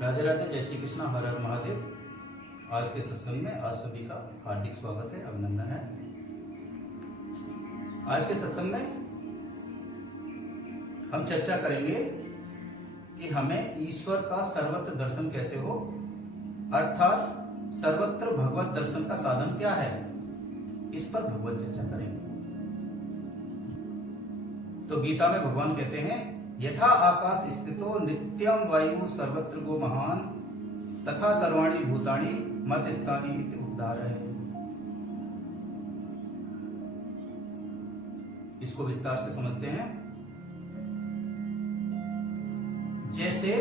राधे राधे, जय श्री कृष्णा, हर हर महादेव। आज के सत्संग में आप सभी का हार्दिक स्वागत है, अभिनंदन है। आज के सत्संग में हम चर्चा करेंगे कि हमें ईश्वर का सर्वत्र दर्शन कैसे हो, अर्थात सर्वत्र भगवत दर्शन का साधन क्या है, इस पर भगवत चर्चा करेंगे। तो गीता में भगवान कहते हैं, यथा आकाश स्थितो नित्यम वायु सर्वत्र गो महान तथा सर्वाणि भूतानि मत स्थानी इति उद्धारय। इसको विस्तार से समझते हैं। जैसे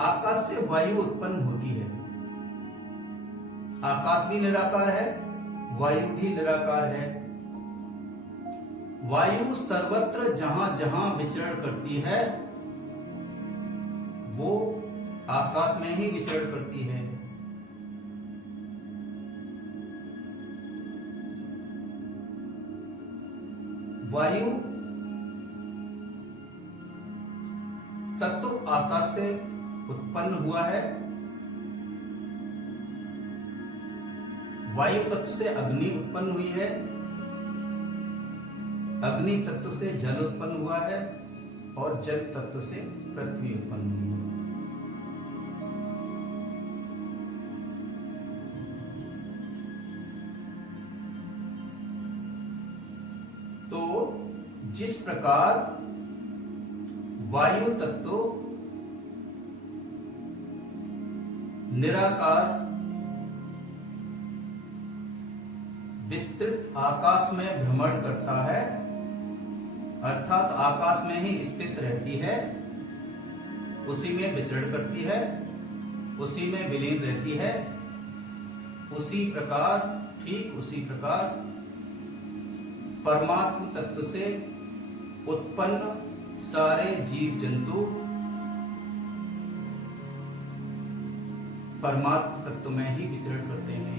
आकाश से वायु उत्पन्न होती है, आकाश भी निराकार है, वायु भी निराकार है। वायु सर्वत्र जहां जहां विचरण करती है वो आकाश में ही विचरण करती है। वायु तत्व आकाश से उत्पन्न हुआ है, वायु तत्व से अग्नि उत्पन्न हुई है, अग्नि तत्व से जल उत्पन्न हुआ है और जल तत्व से पृथ्वी उत्पन्न हुई है। तो जिस प्रकार वायु तत्व निराकार विस्तृत आकाश में भ्रमण करता है, अर्थात आकाश में ही स्थित रहती है, उसी में विचरण करती है, उसी में विलीन रहती है, उसी प्रकार, ठीक उसी प्रकार परमात्म तत्व से उत्पन्न सारे जीव जंतु परमात्म तत्व में ही विचरण करते हैं।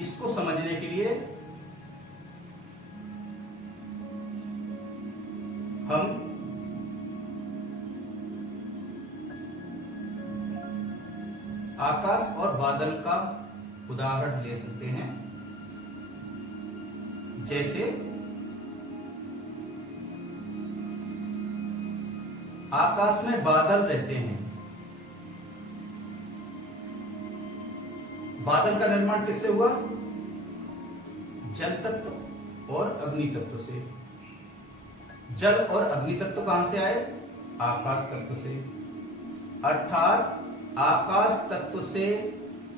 इसको समझने के लिए हम आकाश और बादल का उदाहरण ले सकते हैं। जैसे आकाश में बादल रहते हैं। बादल का निर्माण किससे हुआ? जल तत्व और अग्नि तत्व से। जल और अग्नि तत्व कहां से आए? आकाश तत्व से। अर्थात आकाश तत्व से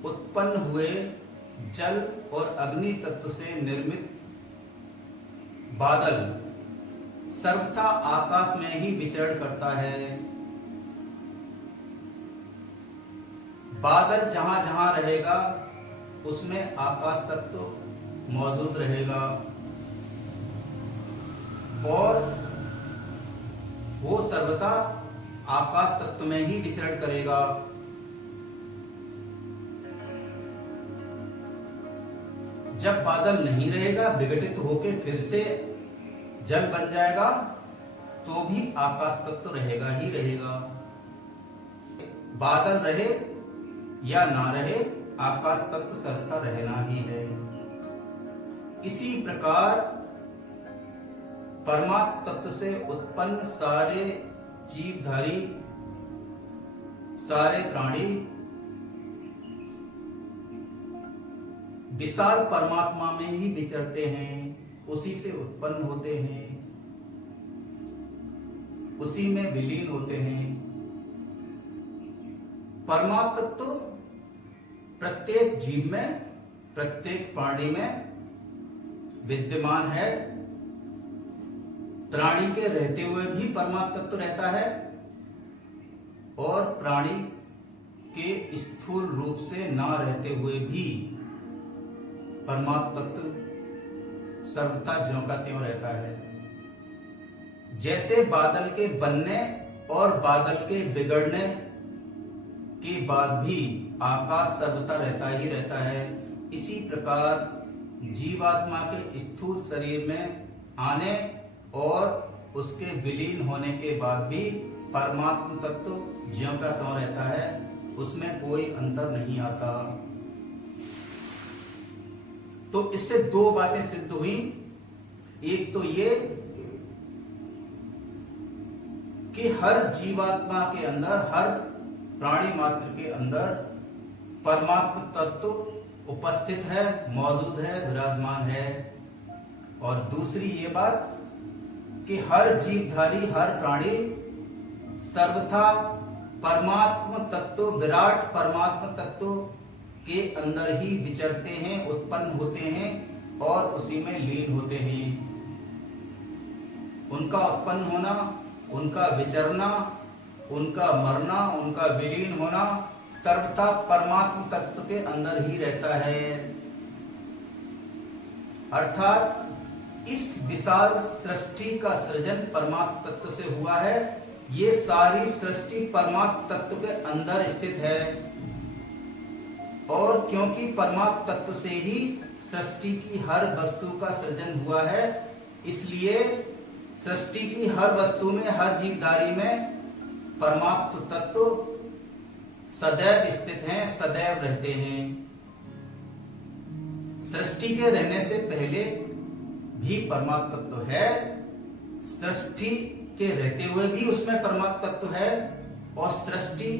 उत्पन्न हुए जल और अग्नि तत्व से निर्मित बादल सर्वथा आकाश में ही विचरण करता है। बादल जहां जहां रहेगा उसमें आकाश तत्व मौजूद रहेगा और वो सर्वथा आकाश तत्व में ही विचरण करेगा। जब बादल नहीं रहेगा, विघटित होकर फिर से जल बन जाएगा, तो भी आकाश तत्व रहेगा ही रहेगा। बादल रहे या ना रहे, आकाश तत्व सर्वथा रहना ही है। इसी प्रकार परमात्म तत्व से उत्पन्न सारे जीवधारी, सारे प्राणी विशाल परमात्मा में ही विचरते हैं, उसी से उत्पन्न होते हैं, उसी में विलीन होते हैं। परमात्म तत्व प्रत्येक जीव में, प्रत्येक प्राणी में विद्यमान है। प्राणी के रहते हुए भी परमात्म तत्व रहता है और प्राणी के स्थूल रूप से ना रहते हुए भी परमात्म तत्व सर्वथा ज्यों का त्यों रहता है। जैसे बादल के बनने और बादल के बिगड़ने के बाद भी आकाश सर्वथा रहता ही रहता है, इसी प्रकार जीवात्मा के स्थूल शरीर में आने और उसके विलीन होने के बाद भी परमात्म तत्व ज्यों का त्यों रहता है, उसमें कोई अंतर नहीं आता। तो इससे दो बातें सिद्ध हुई। एक तो ये कि हर जीवात्मा के अंदर, हर प्राणी मात्र के अंदर परमात्म तत्व उपस्थित है, मौजूद है, विराजमान है। और दूसरी ये बात कि हर जीवधारी, हर प्राणी सर्वथा परमात्म तत्व, विराट परमात्म तत्व के अंदर ही विचरते हैं, उत्पन्न होते हैं और उसी में लीन होते हैं। उनका उत्पन्न होना, उनका विचरना, उनका मरना, उनका विलीन होना सर्वथा परमात्म तत्व के अंदर ही रहता है। अर्थात इस विशाल सृष्टि का सृजन परमात्म तत्व से हुआ है। ये सारी सृष्टि परमात्म तत्व के अंदर स्थित है और क्योंकि परमात्म तत्व से ही सृष्टि की हर वस्तु का सृजन हुआ है, इसलिए सृष्टि की हर वस्तु में, हर जीवधारी में परमात्म तत्व सदैव स्थित हैं, सदैव रहते हैं। सृष्टि के रहने से पहले भी परमात्म तत्व है, सृष्टि के रहते हुए भी उसमें परमात्म तत्व है और सृष्टि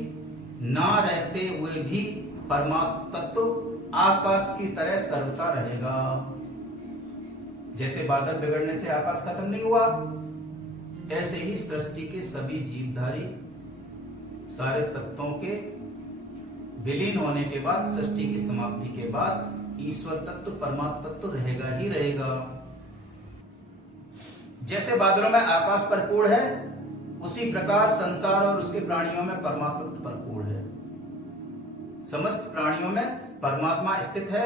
ना रहते हुए भी परमात्म तत्व आकाश की तरह सर्वथा रहेगा। जैसे बादल बिगड़ने से आकाश खत्म नहीं हुआ, ऐसे ही सृष्टि के सभी जीवधारी, सारे तत्वों के विलीन होने के बाद, सृष्टि की समाप्ति के बाद ईश्वर तत्व, परमात्म तत्व रहेगा ही रहेगा। जैसे बादलों में आकाश भरपूर है, उसी प्रकार संसार और उसके प्राणियों में परमात्मा तत्व भरपूर है। समस्त प्राणियों में परमात्मा स्थित है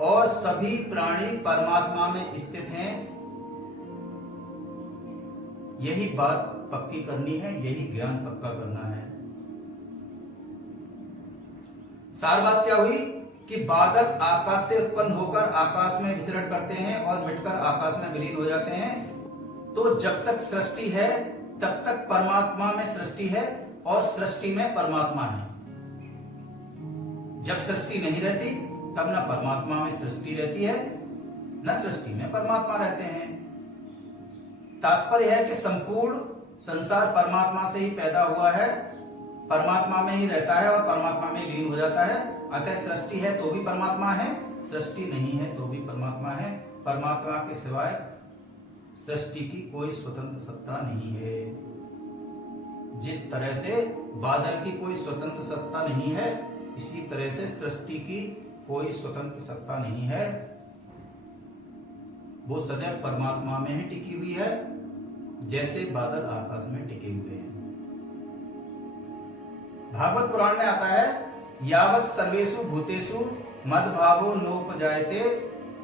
और सभी प्राणी परमात्मा में स्थित हैं। यही बात पक्की करनी है, यही ज्ञान पक्का करना है। सार बात क्या हुई कि बादल आकाश से उत्पन्न होकर आकाश में विचरण करते हैं और मिटकर आकाश में विलीन हो जाते हैं। तो जब तक सृष्टि है तब तक परमात्मा में सृष्टि है और सृष्टि में परमात्मा है। जब सृष्टि नहीं रहती तब न परमात्मा में सृष्टि रहती है, न सृष्टि में परमात्मा रहते हैं। तात्पर्य है कि संपूर्ण संसार परमात्मा से ही पैदा हुआ है, परमात्मा में ही रहता है और परमात्मा में लीन हो जाता है। अतः सृष्टि है तो भी परमात्मा है, सृष्टि नहीं है तो भी परमात्मा है। परमात्मा के सिवाय सृष्टि की कोई स्वतंत्र सत्ता नहीं है। जिस तरह से बादल की कोई स्वतंत्र सत्ता नहीं है, इसी तरह से सृष्टि की कोई स्वतंत्र सत्ता नहीं है। वो सदैव परमात्मा में ही टिकी हुई है, जैसे बादल आकाश में टिके हुए हैं। भागवत पुराण में आता है, यावत् सर्वेषु भूतेषु मद्भावो नोपजायते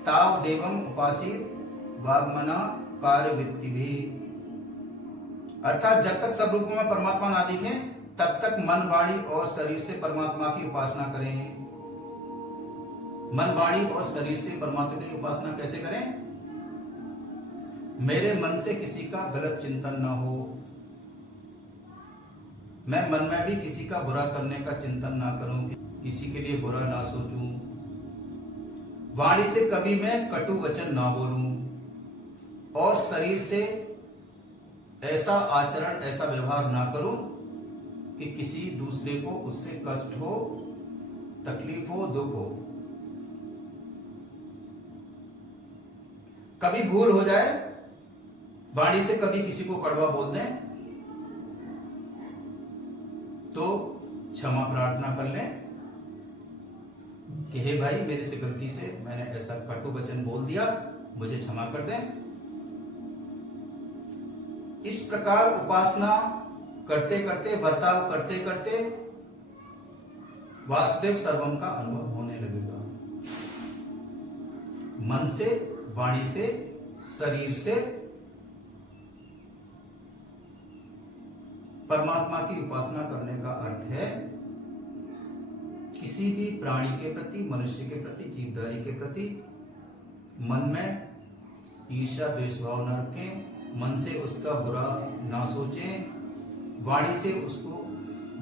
ताव देवम उपासीत वाग्मना कार्यवृत्ति भी। अर्थात जब तक सब रूपों में परमात्मा ना दिखे तब तक मन, वाणी और शरीर से परमात्मा की उपासना करें। मन, वाणी और शरीर से परमात्मा की उपासना कैसे करें? मेरे मन से किसी का गलत चिंतन ना हो, मैं मन में भी किसी का बुरा करने का चिंतन ना करूं, किसी के लिए बुरा ना सोचूं। वाणी से कभी मैं कटु वचन ना बोलूं और शरीर से ऐसा आचरण, ऐसा व्यवहार ना करूं कि किसी दूसरे को उससे कष्ट हो, तकलीफ हो, दुख हो। कभी भूल हो जाए, वाणी से कभी किसी को कड़वा बोल दें तो क्षमा प्रार्थना कर लें कि हे भाई, मेरे से गलती से मैंने ऐसा कटु वचन बोल दिया, मुझे क्षमा कर दें। इस प्रकार उपासना करते करते, बर्ताव करते करते वासुदेव सर्वम का अनुभव होने लगेगा। मन से, वाणी से, शरीर से परमात्मा की उपासना करने का अर्थ है किसी भी प्राणी के प्रति, मनुष्य के प्रति, जीवधारी के प्रति मन में ईर्ष्या द्वेष भाव न रखें, मन से उसका बुरा ना सोचें, वाणी से उसको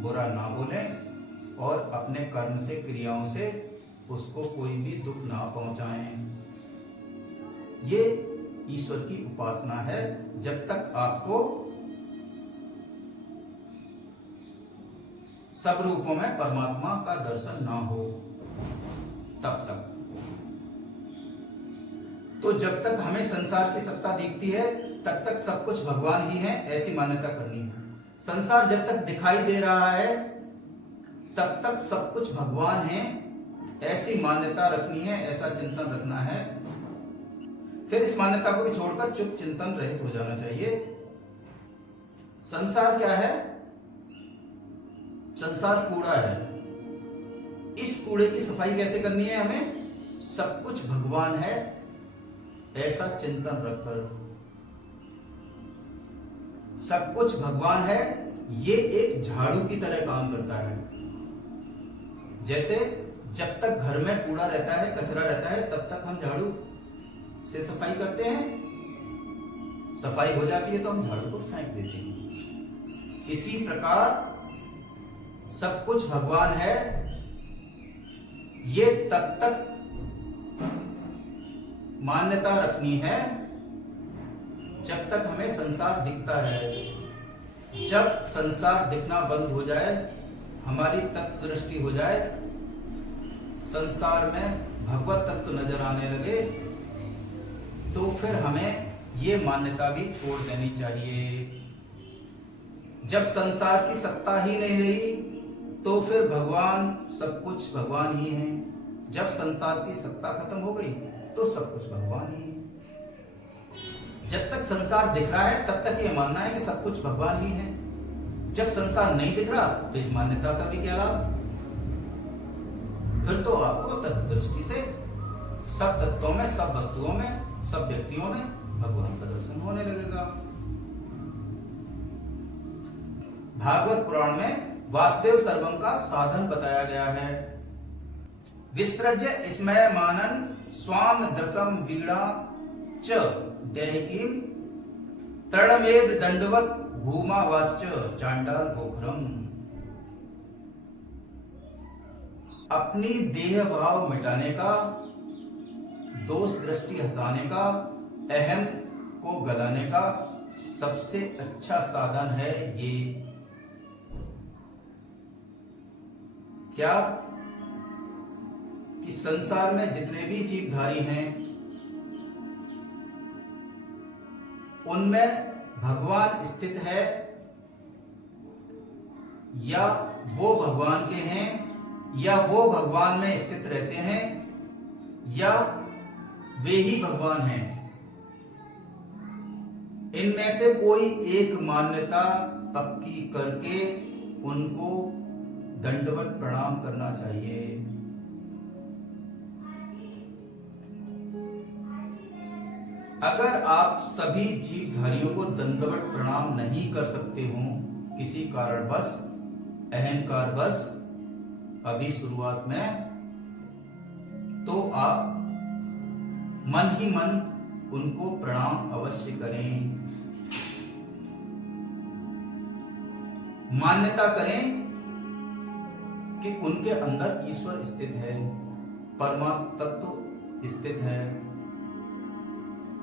बुरा ना बोलें और अपने कर्म से, क्रियाओं से उसको कोई भी दुख ना पहुंचाएं। ये ईश्वर की उपासना है। जब तक आपको सब रूपों में परमात्मा का दर्शन ना हो तब तक। तो जब तक हमें संसार की सत्ता दिखती है तब तक सब कुछ भगवान ही है, ऐसी मान्यता करनी है। संसार जब तक दिखाई दे रहा है तब तक सब कुछ भगवान है, ऐसी मान्यता रखनी है, ऐसा चिंतन रखना है। फिर इस मान्यता को भी छोड़कर चुप चिंतन रहित हो जाना चाहिए। संसार क्या है? संसार कूड़ा है। इस कूड़े की सफाई कैसे करनी है हमें? सब कुछ भगवान है, ऐसा चिंतन रखकर। सब कुछ भगवान है, ये एक झाड़ू की तरह काम करता है। जैसे जब तक घर में कूड़ा रहता है, कचरा रहता है, तब तक हम झाड़ू से सफाई करते हैं। सफाई हो जाती है तो हम झाड़ू को फेंक देते हैं। इसी प्रकार सब कुछ भगवान है, ये तब तक मान्यता रखनी है जब तक हमें संसार दिखता है। जब संसार दिखना बंद हो जाए, हमारी तत्व दृष्टि हो जाए, संसार में भगवत तत्व नजर आने लगे, तो फिर हमें ये मान्यता भी छोड़ देनी चाहिए। जब संसार की सत्ता ही नहीं रही तो फिर भगवान, सब कुछ भगवान ही है। जब संसार की सत्ता खत्म हो गई तो सब कुछ भगवान ही है। जब तक संसार दिख रहा है तब तक ये मानना है कि सब कुछ भगवान ही है। जब संसार नहीं दिख रहा तो इस मान्यता का भी क्या लाभ? फिर तो आपको तत्व दृष्टि से सब तत्वों में, सब वस्तुओं में, सब व्यक्तियों में भगवान का दर्शन होने लगेगा। भागवत पुराण में वासुदेव सर्वम का साधन बताया गया है। विसृज्य स्मय मानन स्वान दशम वीणा च देहकीम तरणमेद दंडवत भूमावाश्च चांडाल गोखरम। अपनी देह भाव मिटाने का, दोष दृष्टि हटाने का, अहम को गलाने का सबसे अच्छा साधन है ये। क्या? कि संसार में जितने भी जीवधारी हैं उनमें भगवान स्थित है, या वो भगवान के हैं, या वो भगवान में स्थित रहते हैं, या वे ही भगवान हैं। इनमें से कोई एक मान्यता पक्की करके उनको दंडवत प्रणाम करना चाहिए। अगर आप सभी जीवधारियों को दंडवत प्रणाम नहीं कर सकते हो किसी कारणवश, अहंकार बस, अभी शुरुआत में, तो आप मन ही मन उनको प्रणाम अवश्य करें। मान्यता करें कि उनके अंदर ईश्वर स्थित है, परमात्मा तत्व स्थित है,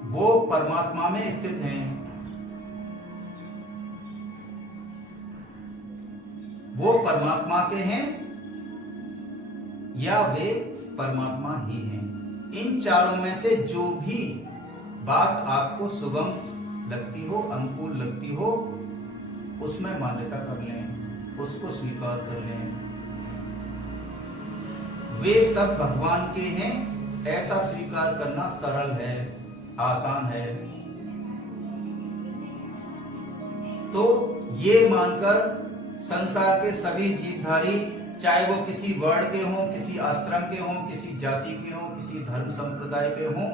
वो परमात्मा में स्थित हैं, वो परमात्मा के हैं या वे परमात्मा ही हैं। इन चारों में से जो भी बात आपको सुगम लगती हो, अनुकूल लगती हो, उसमें मान्यता कर लें, उसको स्वीकार कर लें। वे सब भगवान के हैं, ऐसा स्वीकार करना सरल है, आसान है। तो ये मानकर संसार के सभी जीवधारी, चाहे वो किसी वर्ण के हों, किसी आश्रम के हों, किसी जाति के हों, किसी धर्म संप्रदाय के हों,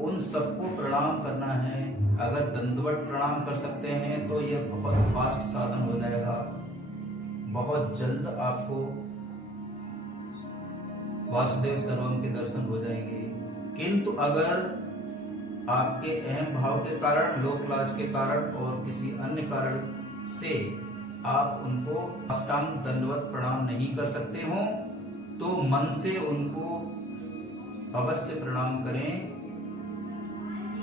उन सबको प्रणाम करना है। अगर दंडवत प्रणाम कर सकते हैं तो ये बहुत फास्ट साधन हो जाएगा। बहुत जल्द आपको वासुदेव सर्वम के दर्शन हो जाएंगे। किंतु अगर आपके अहम भाव के कारण, लोक लाज के कारण और किसी अन्य कारण से आप उनको अष्टांग दंडवत प्रणाम नहीं कर सकते हो तो मन से उनको अवश्य प्रणाम करें।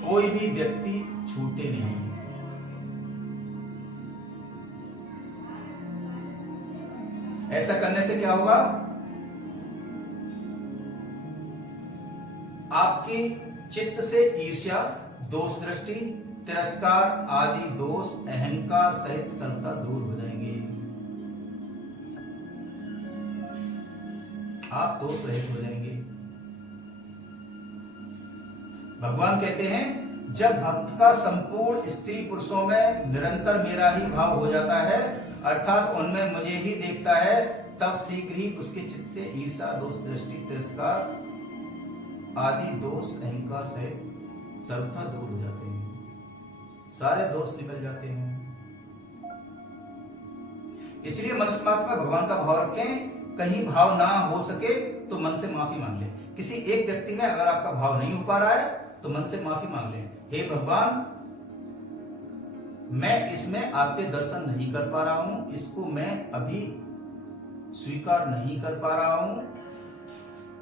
कोई भी व्यक्ति छूटे नहीं। ऐसा करने से क्या होगा? आपकी चित्त से ईर्ष्या, दोष दृष्टि, तिरस्कार आदि दोष अहंकार सहित सर्वथा दूर हो जाएंगे। आप दोष रहित हो जाएंगे। भगवान कहते हैं जब भक्त का संपूर्ण स्त्री पुरुषों में निरंतर मेरा ही भाव हो जाता है, अर्थात उनमें मुझे ही देखता है, तब शीघ्र ही उसके चित्त से ईर्ष्या, दोष दृष्टि, तिरस्कार आदि दोष अहंकार से सर्वथा दूर हो जाते हैं, सारे दोष निकल जाते हैं। इसलिए मनुष्य मात्र में भगवान का भाव रखें। कहीं भाव ना हो सके तो मन से माफी मांग ले। किसी एक व्यक्ति में अगर आपका भाव नहीं हो पा रहा है तो मन से माफी मांग ले, हे भगवान मैं इसमें आपके दर्शन नहीं कर पा रहा हूं, इसको मैं अभी स्वीकार नहीं कर पा रहा हूं,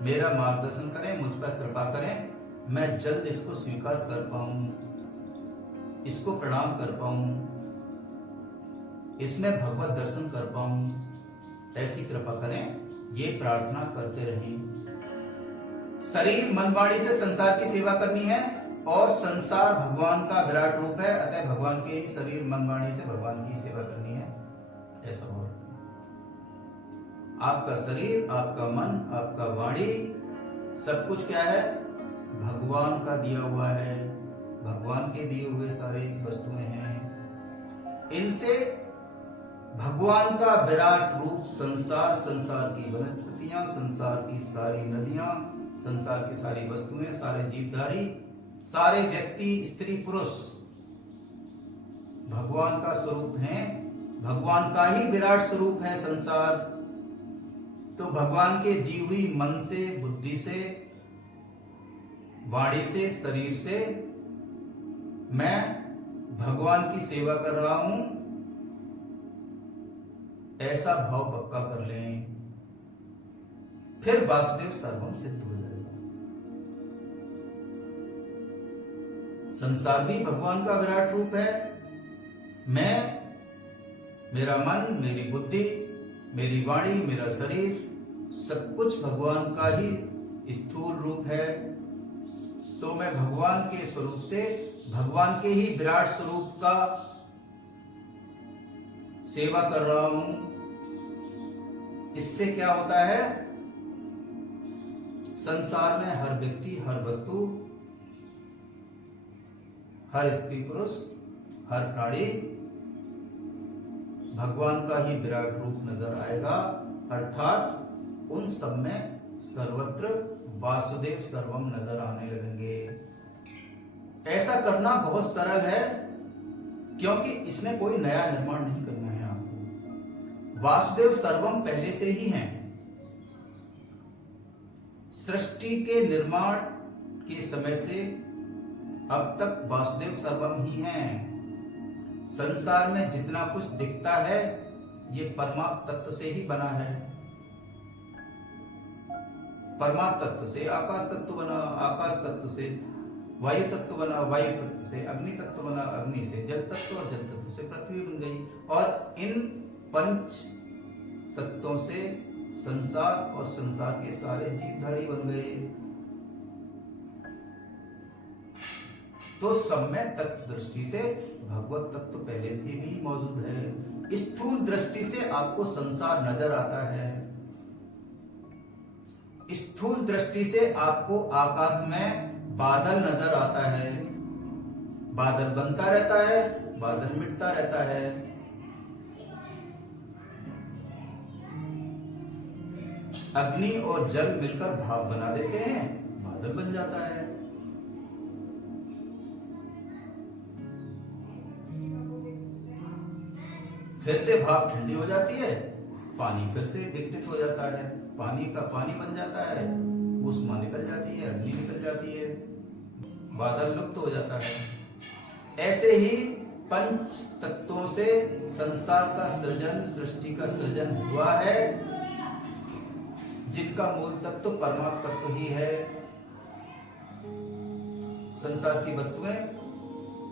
मेरा मार्गदर्शन करें, मुझ पर कृपा करें, मैं जल्द इसको स्वीकार कर पाऊं, इसको प्रणाम कर पाऊं, इसमें भगवत दर्शन कर पाऊं, ऐसी कृपा करें। ये प्रार्थना करते रहें। शरीर मन वाणी से संसार की सेवा करनी है और संसार भगवान का विराट रूप है, अतः भगवान के ही शरीर मन वाणी से भगवान की सेवा करनी है। ऐसा हो आपका शरीर, आपका मन, आपका वाणी सब कुछ क्या है? भगवान का दिया हुआ है, भगवान के दिए हुए सारे वस्तुएं हैं। इनसे भगवान का विराट रूप संसार, संसार की वनस्पतियां, संसार की सारी नदियां, संसार की सारी वस्तुएं, सारे जीवधारी, सारे व्यक्ति, स्त्री पुरुष भगवान का स्वरूप हैं। भगवान का ही विराट स्वरूप है संसार। तो भगवान के दी हुई मन से, बुद्धि से, वाणी से, शरीर से मैं भगवान की सेवा कर रहा हूं, ऐसा भाव पक्का कर लें, फिर वासुदेव सर्वम सिद्ध हो जाएगा। संसार भी भगवान का विराट रूप है। मैं, मेरा मन, मेरी बुद्धि, मेरी वाणी, मेरा शरीर सब कुछ भगवान का ही स्थूल रूप है। तो मैं भगवान के स्वरूप से, भगवान के ही विराट स्वरूप का सेवा कर रहा हूं। इससे क्या होता है? संसार में हर व्यक्ति, हर वस्तु, हर स्त्री पुरुष, हर प्राणी भगवान का ही विराट रूप नजर आएगा, अर्थात उन सब में सर्वत्र वासुदेव सर्वम नजर आने लगेंगे। ऐसा करना बहुत सरल है, क्योंकि इसमें कोई नया निर्माण नहीं करना है आपको। वासुदेव सर्वम पहले से ही हैं। सृष्टि के निर्माण के समय से अब तक वासुदेव सर्वम ही हैं। संसार में जितना कुछ दिखता है ये परमात्म तत्व से ही बना है। परमात्म तत्व से आकाश तत्व बना, आकाश तत्व से वायु तत्व बना, वायु तत्व से अग्नि तत्व बना, अग्नि से जल तत्व और जल तत्व से पृथ्वी बन गई, और इन पंच तत्वों से संसार और संसार के सारे जीवधारी बन गए। तो सब में तत्व दृष्टि से भगवत तत्व पहले से भी मौजूद है। स्थूल दृष्टि से आपको संसार नजर आता है। स्थूल दृष्टि से आपको आकाश में बादल नजर आता है। बादल बनता रहता है, बादल मिटता रहता है। अग्नि और जल मिलकर भाप बना देते हैं, बादल बन जाता है। फिर से भाप ठंडी हो जाती है, पानी फिर से विकसित हो जाता है, पानी का पानी बन जाता है, ऊष्मा निकल जाती है, अग्नि निकल जाती है, बादल लुप्त हो जाता है। ऐसे ही पंच तत्वों से संसार का सृजन, सृष्टि का सृजन हुआ है, जिनका मूल तत्व परमात्म तत्व ही है। संसार की वस्तुएं,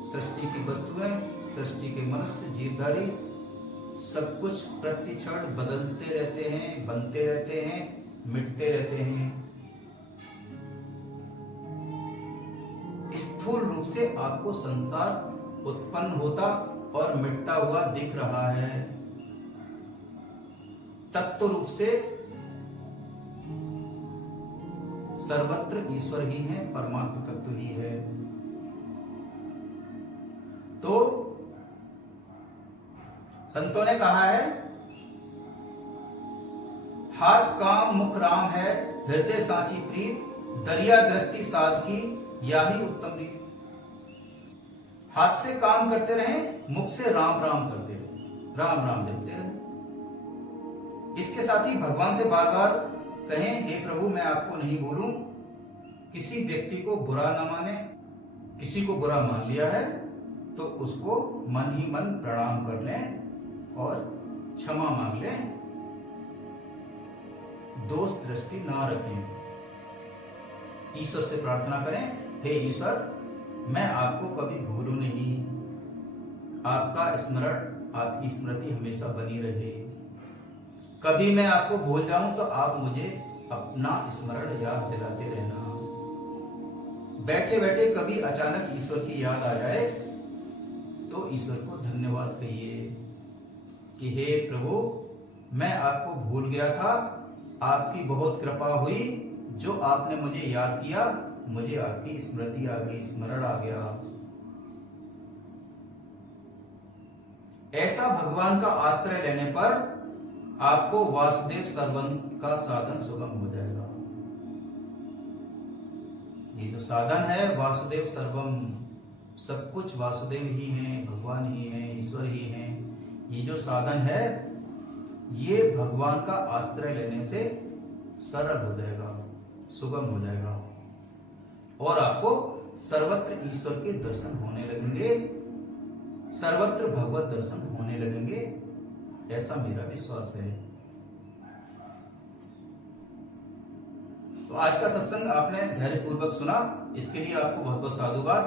सृष्टि की वस्तुएं, सृष्टि के मनुष्य, जीवधारी, सब कुछ प्रति क्षण बदलते रहते हैं, बनते रहते हैं, मिटते रहते हैं। स्थूल रूप से आपको संसार उत्पन्न होता और मिटता हुआ दिख रहा है। तत्व रूप से सर्वत्र ईश्वर ही है, परमात्म तत्व ही है। तो संतों ने कहा है, हाथ काम मुख राम है, हृदय सांची प्रीत, दरिया दृष्टि साध की याही उत्तम रीत। हाथ से काम करते रहे, मुख से राम राम करते रहे, राम राम जपते रहे। इसके साथ ही भगवान से बार बार कहें, हे प्रभु मैं आपको नहीं बोलूं, किसी व्यक्ति को बुरा न माने। किसी को बुरा मान लिया है तो उसको मन ही मन प्रणाम कर लें और क्षमा मांग लें, दोष दृष्टि ना रखें। ईश्वर से प्रार्थना करें, हे ईश्वर मैं आपको कभी भूलूं नहीं, आपका स्मरण, आपकी स्मृति हमेशा बनी रहे। कभी मैं आपको भूल जाऊं तो आप मुझे अपना स्मरण याद दिलाते रहना। बैठे बैठे कभी अचानक ईश्वर की याद आ जाए तो ईश्वर को धन्यवाद कहिए कि हे प्रभु मैं आपको भूल गया था, आपकी बहुत कृपा हुई, जो आपने मुझे याद किया, मुझे आपकी स्मृति आ गई, स्मरण आ गया। ऐसा भगवान का आश्रय लेने पर आपको वासुदेव सर्वम का साधन सुगम हो जाएगा। ये जो साधन है वासुदेव सर्वम, सब कुछ वासुदेव ही हैं, भगवान ही हैं, ईश्वर ही हैं। ये जो साधन है ये भगवान का आश्रय लेने से सरल हो जाएगा, सुगम हो जाएगा और आपको सर्वत्र ईश्वर के दर्शन होने लगेंगे, सर्वत्र भगवत दर्शन होने लगेंगे, ऐसा मेरा विश्वास है। तो आज का सत्संग आपने धैर्यपूर्वक सुना, इसके लिए आपको बहुत बहुत साधुवाद।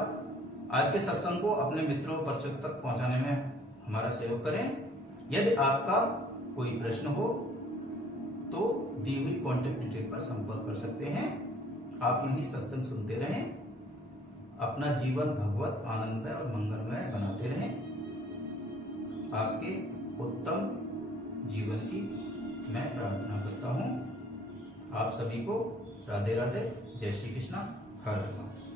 आज के सत्संग को अपने मित्रों परिचित तक पहुंचाने में हमारा सहयोग करें। यदि आपका कोई प्रश्न हो तो दी हुई कॉन्टेक्ट डिटेल पर संपर्क कर सकते हैं। आप यही सत्संग सुनते रहें, अपना जीवन भगवत आनंदमय और मंगलमय बनाते रहें। आपके उत्तम जीवन की मैं प्रार्थना करता हूं। आप सभी को राधे राधे, जय श्री कृष्णा, हर हर महादेव।